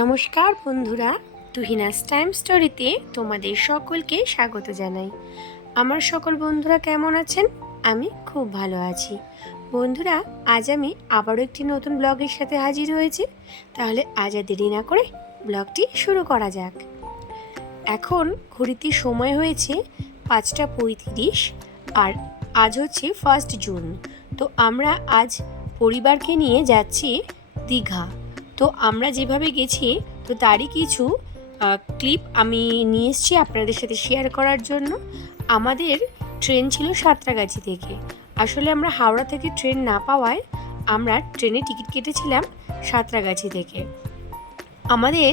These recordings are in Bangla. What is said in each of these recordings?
নমস্কার বন্ধুরা, তুহিনাস টাইম স্টোরিতে তোমাদের সকলকে স্বাগত জানাই। আমার সকল বন্ধুরা কেমন আছেন? আমি খুব ভালো আছি। বন্ধুরা, আজ আমি আবারও একটি নতুন ব্লগের সাথে হাজির হয়েছি। তাহলে আজ আর দেরি না করে ব্লগটি শুরু করা যাক। এখন ঘড়িতে সময় হয়েছে 5:35 আর আজ হচ্ছে 1 জুন। তো আমরা আজ পরিবারকে নিয়ে যাচ্ছি দীঘা। তো আমরা যেভাবে গেছি তো তারই কিছু ক্লিপ আমি নিয়ে এসেছি আপনাদের সাথে শেয়ার করার জন্য। আমাদের ট্রেন ছিল সাঁতরাগাছি থেকে। আসলে আমরা হাওড়া থেকে ট্রেন না পাওয়ায় আমরা ট্রেনে টিকিট কেটেছিলাম সাঁতরাগাছি থেকে। আমাদের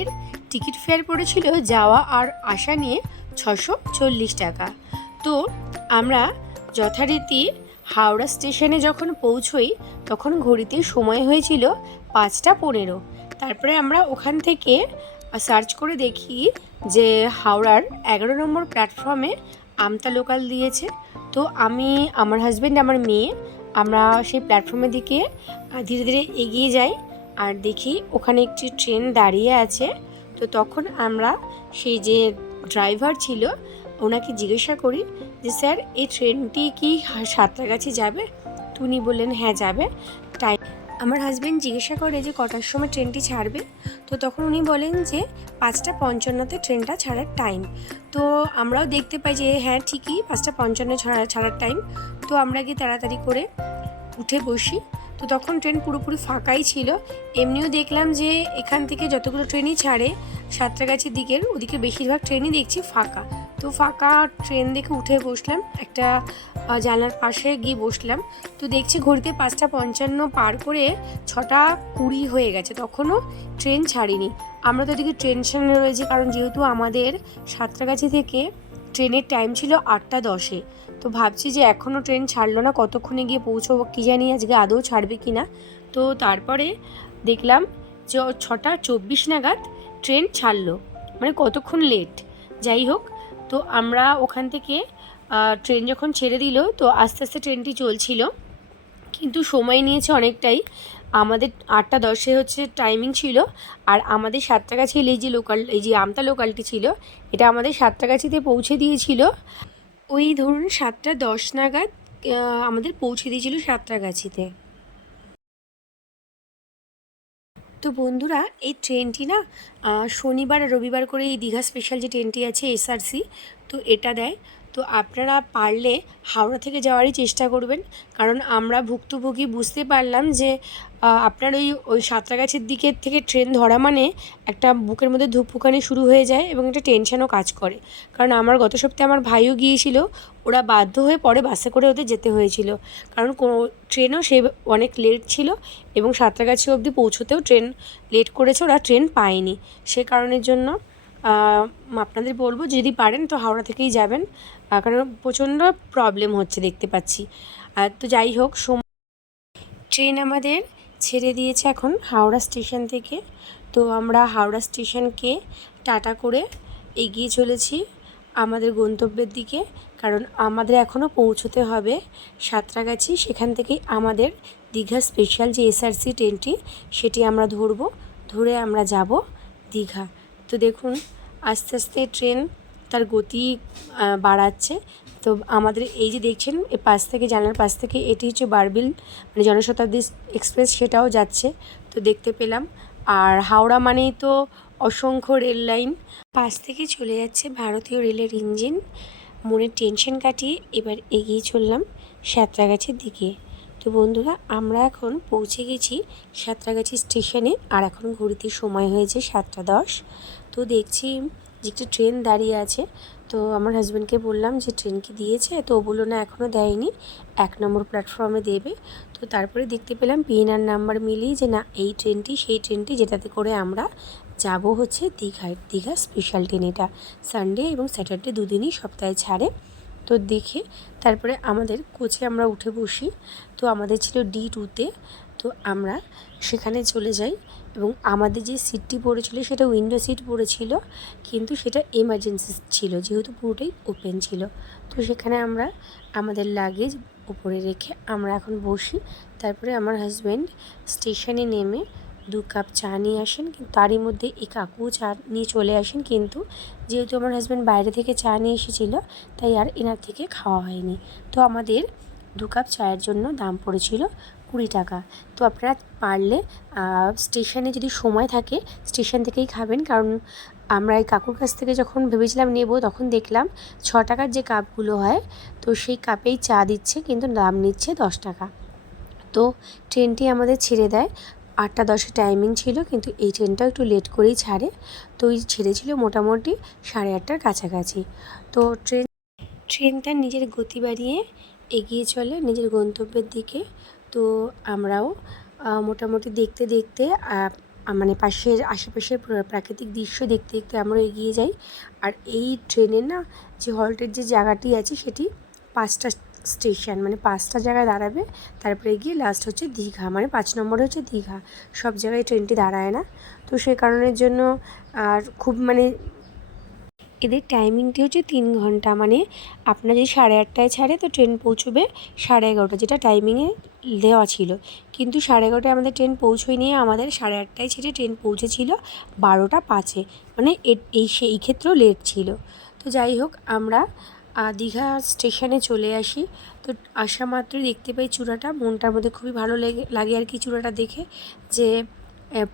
টিকিট ফেয়ার পড়েছিল যাওয়া আর আসা নিয়ে 640 টাকা। তো আমরা যথারীতি হাওড়া স্টেশনে যখন পৌঁছই তখন ঘড়িতে সময় হয়েছিল 5:15। তারপরে আমরা ওখান থেকে সার্চ করে দেখি যে হাওড়ার 11 নম্বর প্ল্যাটফর্মে আমতা লোকাল দিয়েছে। তো আমি, আমার হাজব্যান্ড, আমার মেয়ে, আমরা সেই প্ল্যাটফর্মের দিকে ধীরে ধীরে এগিয়ে যাই আর দেখি ওখানে একটি ট্রেন দাঁড়িয়ে আছে। তো তখন আমরা সেই যে ড্রাইভার ছিল ওনাকে জিজ্ঞাসা করি যে স্যার, এই ট্রেনটি কি সাঁতরাগাছি যাবে? তো উনি বললেন হ্যাঁ যাবে। আমার হাজব্যান্ড জিজ্ঞাসা করে যে কটার সময় ট্রেনটি ছাড়বে। তো তখন উনি বলেন যে 5:55-তে ট্রেনটা ছাড়ার টাইম। তো আমরাও দেখতে পাই যে হ্যাঁ ঠিকই 5:55 ছাড়ার টাইম। তো আমরা গিয়ে তাড়াতাড়ি করে উঠে বসি। তো তখন ট্রেন পুরোপুরি ফাঁকাই ছিল। এমনিও দেখলাম যে এখান থেকে যতগুলো ট্রেনই ছাড়ে সাঁতরাগাছির দিকের, ওদিকে বেশিরভাগ ট্রেনই দেখছি ফাঁকা। তো ফাঁকা ট্রেন দেখে উঠে বসলাম, একটা জানলার পাশে গিয়ে বসলাম। তো দেখছি ঘড়িতে 5:55 পার করে 6:20 হয়ে গেছে, তখনও ট্রেন ছাড়েনি। আমরা তো ওদিকে টেনশনে রয়েছি, কারণ যেহেতু আমাদের সাঁতরাগাছি থেকে ট্রেনের টাইম ছিল 8:10-এ। তো ভাবছি যে এখনও ট্রেন ছাড়লো না, কতক্ষণে গিয়ে পৌঁছবো কী জানি, আজকে আদৌ ছাড়বে কি না। তো তারপরে দেখলাম যে 6:24 নাগাদ ট্রেন ছাড়লো, মানে কতক্ষণ লেট। যাই হোক, তো আমরা ওখান থেকে ট্রেন যখন ছেড়ে দিল তো আস্তে আস্তে ট্রেনটি চলছিল, কিন্তু সময় নিয়েছে অনেকটাই। আমাদের 8:10-এ হচ্ছে টাইমিং ছিল, আর আমাদের সাঁতরাগাছি এই যে আমতা লোকালটি ছিল, এটা আমাদের সাঁতরাগাছিতে পৌঁছে দিয়েছিল ওই ধরুন 7:10 নাগাদ। আমাদের পৌঁছে দিয়েছিল সাঁতরাগাছিতে। তো বন্ধুরা, এই ট্রেনটি না শনিবার আর রবিবার করে এই দীঘা স্পেশাল যে ট্রেনটি আছে এসআরসি, তো এটা দেয়। তো আপনারা পারলে হাওড়া থেকে যাওয়ারই চেষ্টা করবেন, কারণ আমরা ভুক্তভোগী বুঝতে পারলাম যে আপনার ওই সাঁতরাগাছির দিকের থেকে ট্রেন ধরা মানে একটা বুকের মধ্যে ধুকপুকানি শুরু হয়ে যায় এবং একটা টেনশনও কাজ করে। কারণ আমার গত সপ্তাহে আমার ভাইও গিয়েছিল, ওরা বাধ্য হয়ে পরে বাসে করে ওদের যেতে হয়েছিল, কারণ কোনো ট্রেনও সে অনেক লেট ছিল এবং সাঁতরাগাছি অবধি পৌঁছতেও ট্রেন লেট করেছে, ওরা ট্রেন পায়নি। সে কারণের জন্য আপনাদের বলবো যদি পারেন তো হাওড়া থেকেই যাবেন, কারণ প্রচণ্ড প্রবলেম হচ্ছে দেখতে পাচ্ছি। তো যাই হোক, ট্রেন আমাদের ছেড়ে দিয়েছে এখন হাওড়া স্টেশন থেকে। তো আমরা হাওড়া স্টেশনকে টাটা করে এগিয়ে চলেছি আমাদের গন্তব্যের দিকে, কারণ আমাদের এখনও পৌঁছতে হবে সাঁতরাগাছি। সেখান থেকেই আমাদের দীঘা স্পেশাল যে এসআরসি ট্রেনটি সেটি আমরা ধরে আমরা যাব দীঘা। তো দেখুন আস্তে আস্তে ট্রেন তার গতি বাড়াচ্ছে। তো আমাদের এই যে দেখছেন এই পাশ থেকে, জানলার পাশ থেকে, এটি হচ্ছে বারবিল মানে জনশতাব্দী এক্সপ্রেস, সেটাও যাচ্ছে। তো দেখতে পেলাম। আর হাওড়া মানেই তো অসংখ্য রেল লাইন, পাশ থেকে চলে যাচ্ছে ভারতীয় রেলের ইঞ্জিন। মনের টেনশন কাটিয়ে এবার এগিয়ে চললাম সাঁতরাগাছির দিকে। তো বন্ধুরা, আমরা এখন পৌঁছে গেছি সাঁতরাগাছি স্টেশনে, আর এখন ঘড়িতে সময় হয়েছে 7:10। তো দেখছি যে একটা ট্রেন দাঁড়িয়ে আছে। তো আমার হাজব্যান্ডকে বললাম যে ট্রেন কি দিয়েছে? তো ও বললো না এখনও দেয়নি, 1 নম্বর প্ল্যাটফর্মে দেবে। তো তারপরে দেখতে পেলাম পিএনআর নাম্বার মিলিয়ে যে না, এই ট্রেনটি সেই ট্রেনটি যেটাতে করে আমরা যাব হচ্ছে দীঘায়। দীঘা স্পেশাল ট্রেন, এটা সানডে এবং স্যাটারডে দুদিনই সপ্তাহে ছাড়ে। তো দেখে তারপরে আমাদের কোচে আমরা উঠে বসি। তো আমাদের ছিল D2-তে। তো আমরা সেখানে চলে যাই এবং আমাদের যে সিটটি পড়েছিল সেটা উইন্ডো সিট পড়েছিল, কিন্তু সেটা এমার্জেন্সি ছিল যেহেতু পুরোটাই ওপেন ছিল। তো সেখানে আমরা আমাদের লাগেজ উপরে রেখে আমরা এখন বসি। তারপরে আমার হাজব্যান্ড স্টেশনে নেমে 2 কাপ চা নিয়ে আসেন, কিন্তু তারই মধ্যে এই কাকু চা নিয়ে চলে আসেন, কিন্তু যেহেতু আমার হাজব্যান্ড বাইরে থেকে চা নিয়ে এসেছিলো তাই আর এনার থেকে খাওয়া হয়নি। তো আমাদের 2 কাপ চায়ের জন্য দাম পড়েছিল 20 টাকা। তো আপনারা পারলে স্টেশনে যদি সময় থাকে স্টেশন থেকেই খাবেন, কারণ আমরা এই কাকুর কাছ থেকে যখন ভেবেছিলাম নেব তখন দেখলাম 6 টাকার যে কাপগুলো হয় তো সেই কাপেই চা দিচ্ছে, কিন্তু দাম নিচ্ছে 10 টাকা। তো ট্রেনটি আমাদের ছেড়ে দেয় 8টা 10-এ টাইমিং ছিল, কিন্তু এই ট্রেনটাও একটু লেট করেই ছাড়ে। তো এই ছেড়েছিল মোটামুটি 8:30টার কাছাকাছি। তো ট্রেন তার নিজের গতি বাড়িয়ে এগিয়ে চলে নিজের গন্তব্যের দিকে। তো আমরাও মোটামুটি দেখতে দেখতে মানে আশেপাশের প্রাকৃতিক দৃশ্য দেখতে দেখতে আমরা এগিয়ে যাই। আর এই ট্রেনের না যে হল্টের যে জায়গাটি আছে সেটি 5টা স্টেশন, মানে 5টা জায়গায় দাঁড়াবে, তারপরে গিয়ে লাস্ট হচ্ছে দীঘা, মানে 5 নম্বরে হচ্ছে দীঘা। সব জায়গায় ট্রেনটি দাঁড়ায় না। তো সেই কারণের জন্য আর খুব মানে এদের টাইমিংটি হচ্ছে 3 ঘন্টা, মানে আপনার যদি 8:30টায় ছাড়ে তো ট্রেন পৌঁছবে 11:30, যেটা টাইমিংয়ে দেওয়া ছিল, কিন্তু 11:30টায় আমাদের ট্রেন পৌঁছয়নি। আমাদের 8:30টায় ছেড়ে ট্রেন পৌঁছেছিল 12টা 5-এ, মানে সেই ক্ষেত্রেও লেট ছিল। তো যাই হোক, আমরা দীঘা স্টেশনে চলে আসি। তো আসা মাত্রই দেখতে পাই চূড়াটা, মনটার মধ্যে খুবই ভালো লাগে আর কি চূড়াটা দেখে, যে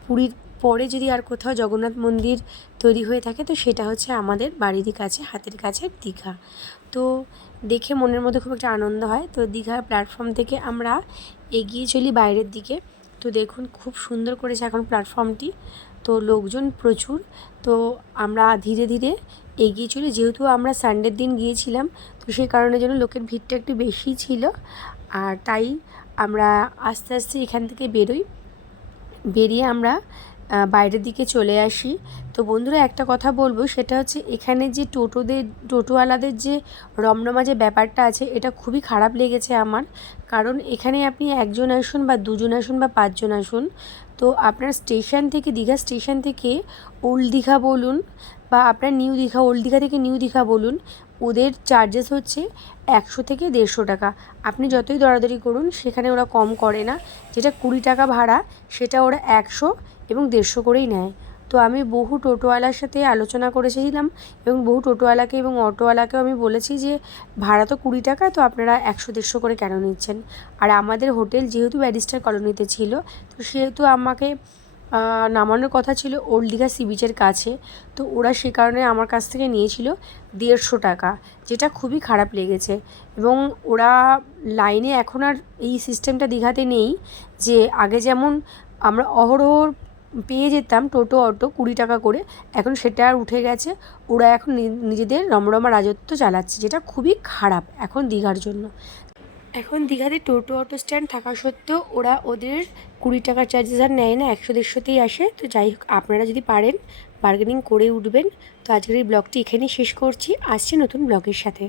পুরীর পরে যদি আর কোথাও জগন্নাথ মন্দির তৈরি হয়ে থাকে তো সেটা হচ্ছে আমাদের বাড়িরই কাছে, হাতের কাছে দীঘা। তো দেখে মনের মধ্যে খুব একটা আনন্দ হয়। তো দীঘার প্ল্যাটফর্ম থেকে আমরা এগিয়ে চলি বাইরের দিকে। তো দেখুন খুব সুন্দর করেছে এখন প্ল্যাটফর্মটি, তো লোকজন প্রচুর। তো আমরা ধীরে ধীরে এগিয়ে চলি, যেহেতু আমরা সানডের দিন গিয়েছিলাম তো সেই কারণের জন্য লোকের ভিড়টা একটু বেশি ছিল, আর তাই আমরা আস্তে আস্তে এখান থেকে বেরিয়ে আমরা বাইরের দিকে চলে আসি। তো বন্ধুরা একটা কথা বলবো, সেটা হচ্ছে এখানে যে টোটোওয়ালাদের যে রমরমা যে ব্যাপারটা আছে এটা খুবই খারাপ লেগেছে আমার। কারণ এখানে আপনি একজন আসুন বা দুজন আসুন বা 5 জন আসুন, তো আপনার স্টেশন থেকে দীঘা স্টেশন থেকে ওল্ড দীঘা বলুন বা আপনার নিউ দীঘা, ওল্ড দীঘা থেকে নিউ দীঘা বলুন, ওদের চার্জেস হচ্ছে 100 থেকে 150 টাকা। আপনি যতই দরাদরি করুন সেখানে ওরা কম করে না। যেটা 20 টাকা ভাড়া সেটা ওরা 100 এবং 150 করেই নেয়। তো আমি বহু টোটোওয়ালার সাথে আলোচনা করেছিলাম এবং বহু টোটোওয়ালাকে এবং অটোওয়ালাকেও আমি বলেছি যে ভাড়া তো 20 টাকা, তো আপনারা 100-150 করে কেন নিচ্ছেন। আর আমাদের হোটেল যেহেতু ব্যারিস্টার কলোনিতে ছিল, তো সেহেতু আমাকে নামানোর কথা ছিল ওল্ড দীঘা সি বিচের কাছে। তো ওরা সে কারণে আমার কাছ থেকে নিয়েছিল 150 টাকা, যেটা খুবই খারাপ লেগেছে। এবং ওরা লাইনে এখন আর এই সিস্টেমটা দীঘাতে নেই, যে আগে যেমন আমরা অহরহ পেয়ে যেতাম টোটো অটো 20 টাকা করে, এখন সেটা আর উঠে গেছে। ওরা এখন নিজেদের রমরমা রাজত্ব চালাচ্ছে, যেটা খুবই খারাপ এখন দীঘার জন্য। এখন দীঘাতে টোটো অটো স্ট্যান্ড থাকা সত্ত্বেও ওরা ওদের 20 টাকার চার্জেস আর নেয় না, 100-150তেই আসে। তো যাই হোক, আপনারা যদি পারেন বার্গেনিং করে উঠবেন। তো আজকের এই ব্লগটি এখানেই শেষ করছি, আসছি নতুন ব্লগের সাথে।